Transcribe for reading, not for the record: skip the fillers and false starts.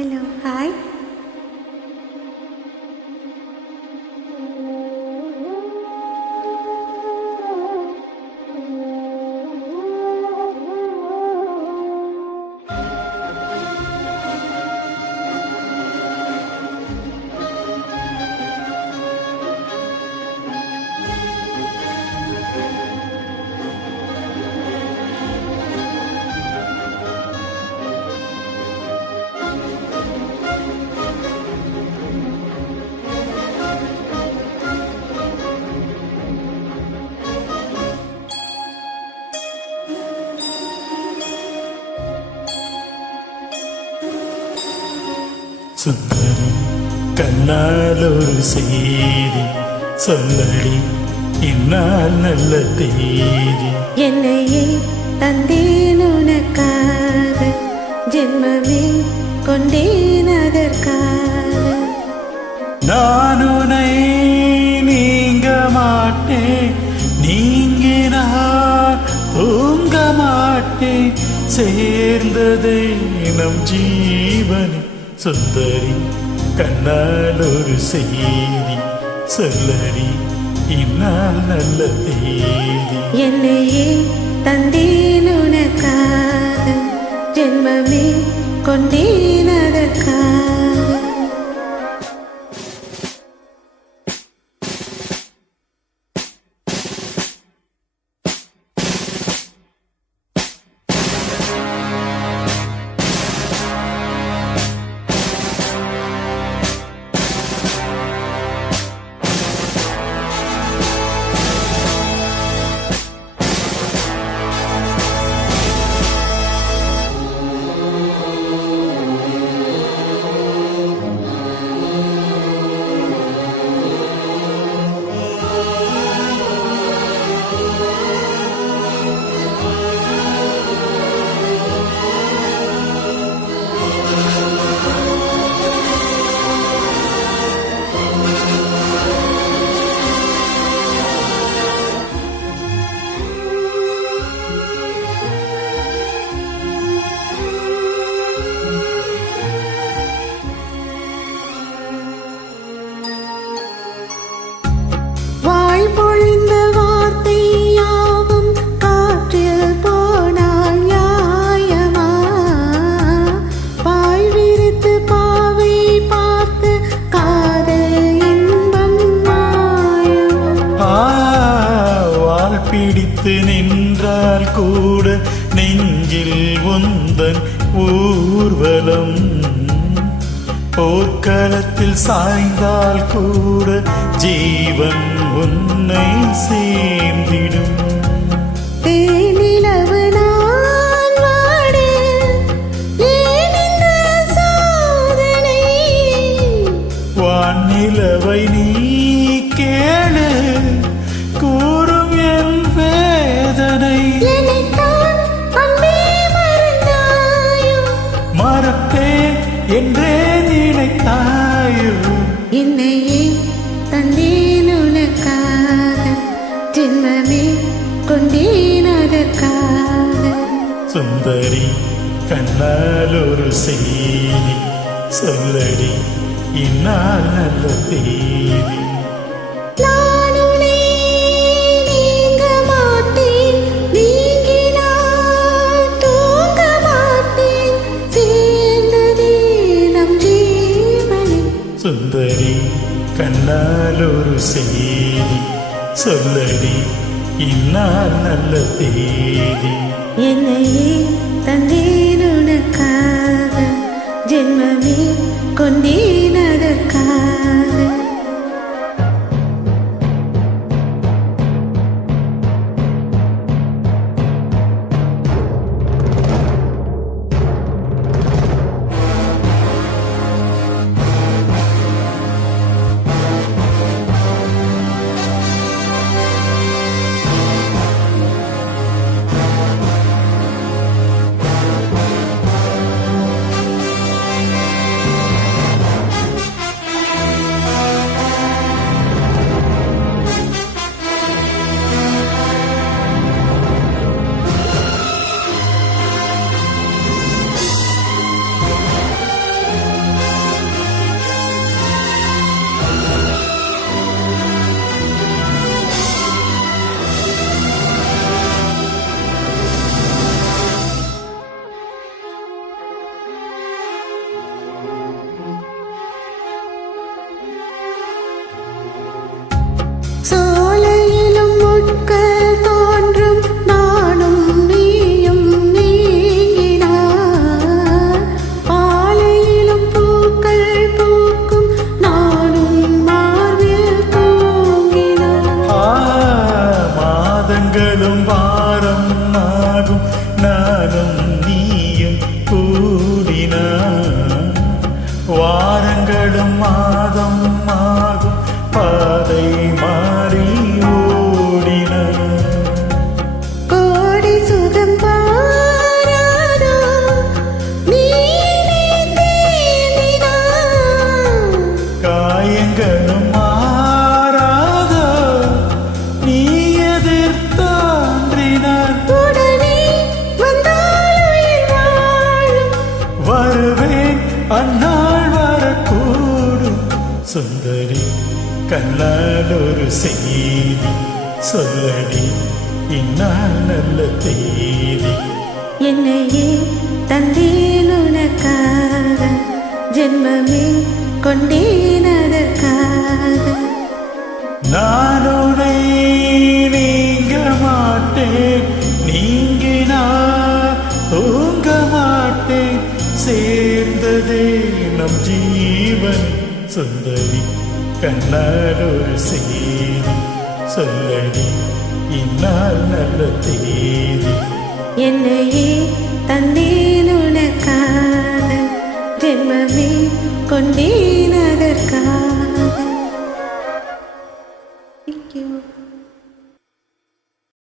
Hello, hi. சுந்தரி கண்ணால் ஒரு செய்தி சொல்லடி இந்நாள் நல்ல தேதி. என்னையே தந்தேன் உனக்காக, ஜென்மமே கொண்டேன் அதற்காக. நான் உன்னை நீங்க மாட்டேன், நீங்கினார் தூங்க மாட்டேன், சேர்ந்ததே நம் ஜீவனே. சுந்தரி கண்ணால் ஒரு செய்தி சொல்லடி இந்நாள் நல்ல தேதி. என்னையே தந்தேன் உனக்காக, ஜென்மமே கொண்டேன் அதற்காக. பொழிந்த வார்த்தை யாவும் காற்றில் போனால் நியாயமா? பாய் விரித்து பாவை பார்த்து காதல் இன்பம் மாயமா? வால் பிடித்து நின்றால் கூட நெஞ்சில் உந்தன் ஊர்வலம், போர்க்களத்தில் சாய்ந்தால் கூட ஜீவன் உன்னை சேர்ந்திடும். தேனிலவு நான் வாட, ஏன் இந்த சோதனை? வானிலவை நீ கேளு, கூறும் என் வேதனை. என்னைத்தான் அன்பே மறந்தாயோ? மறப்பேன் என்றே நினைத்தாயோ? என்னையே தந்தேன் உனக்காக, ஜென்மமே கொண்டேன் அதற்காக. சுந்தரி கண்ணால் ஒரு செய்தி சொல்லடி இந்நாள் நல்ல தேதி. நான் உன்னை நீங்க மாட்டேன், நீங்கினால் தூங்க மாட்டேன், சேர்ந்ததே நம் ஜீவனே. சுந்தரி கண்ணால் ஒரு செய்தி சொல்லடி இந்நாள் நல்ல தேதி. என்னையே தந்தேன் உனக்காக, ஜென்மமே கொண்டேன் அதற்காக. வருடம் மாதம் ஆகும் பாதை மாறி ஓடினார். கோடி சுகம் பாராதோ நீனே தேடினாய். காயங்களும் மாறாதோ நீ எதிர்த்தான்றினார். உடனே வந்தால் உயிர் வாழும். வருவேன் அந்நாள் வரக்கூடும். சுந்தரி கண்ணால் ஒரு செய்தி சொல்லடி இந்நாள் நல்ல தேதி. என்னையே தந்தேன் உனக்காக, ஜென்மமே கொண்டேன் அதற்காக. நான் உன்னை நீங்க மாட்டேன், நீங்கினார் தூங்க மாட்டேன். சேர்ந்ததே நம் ஜீவன். சுந்தரி கண்ணால் ஒரு செய்தி சொல்லடி இந்நாள் நல்ல தேதி. என்னையே தந்தேன் உனக்காக, ஜென்மமே கொண்டேன் அதற்காக. Thank you.